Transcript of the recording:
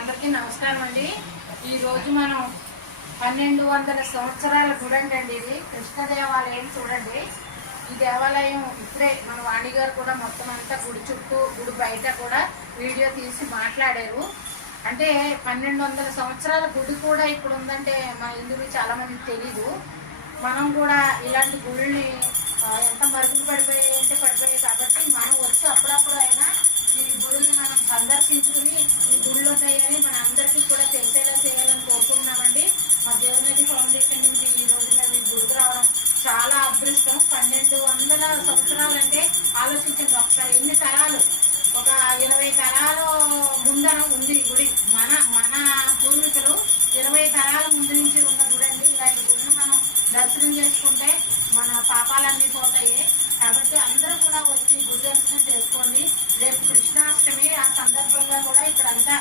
అందరికీ నమస్కారం అండి. ఈరోజు మనం 1200 సంవత్సరాల గుడి అండి. ఇది కృష్ణ దేవాలయం. చూడండి, ఈ దేవాలయం ఇప్పుడే మన వాణి గారు కూడా మొత్తం అంతా గుడి చుట్టూ గుడి బయట కూడా వీడియో తీసి మాట్లాడారు. అంటే 1200 సంవత్సరాల గుడి కూడా ఇక్కడ ఉందంటే మన హిందువులు చాలా మందికి తెలీదు. మనం కూడా ఇలాంటి గుళ్ళని ఎంత మరుగులు పడిపోయాయి కాబట్టి మనం వచ్చి అప్పుడప్పుడు అయినా ఈ గుడుల్ని మనం సందర్శించుకుని ఈ గుళ్ళు ఉన్నాయని మన అందరికీ కూడా తెలిసేలా చేయాలని కోరుకుంటున్నామండి. మా దేవునది ఫౌండేషన్ నుంచి ఈ రోజు మేము ఈ గుడికి రావడం చాలా అదృష్టం. 1200 సంవత్సరాలంటే ఆలోచించండి ఒకసారి, ఎన్ని తరాలు, ఒక 20 తరాలు ముందర ఉంది గుడి. మన మన పూర్వీకులు 20 తరాల ముందు నుంచి ఉన్న గుడి అండి. ఇలాంటి గుడిని మనం దర్శనం చేసుకుంటే మన పాపాలన్నీ పోతాయి. కాబట్టి అందరూ కూడా వచ్చి గుడి దర్శనం చేసుకోండి. రేపు కృష్ణాష్టమి, ఆ సందర్భంగా కూడా ఇక్కడ అంతా